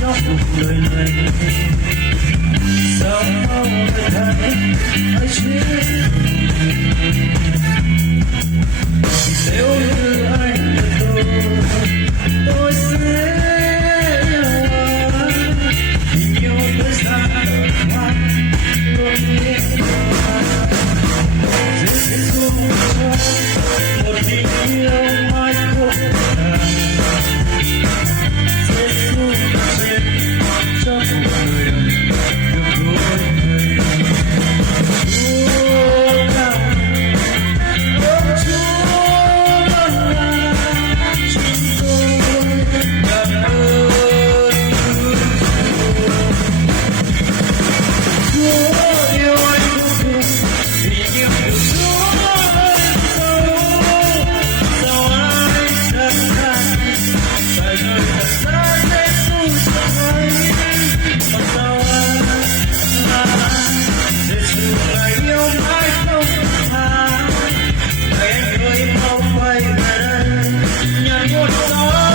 trong cuộc đời này sao người ta hãy chết nếu như anh là tôi sẽ tình yêu tới xa hoa luôn yên Giêsu cho một tình yêu mãi không tàn Giêsu chết cho cuộc đời được đổi thay Chúa nào ôm Chúa bao la chúng tôi cảm ơn Chúa yêu anh vô cùng vì yêu Chúa ơi sao ai thật tha tại nơi thật xa Giêsu cho anh mà sao Giêsu lại yêu mãi không tha tại anh ơi mau quay về đây nhặt một gió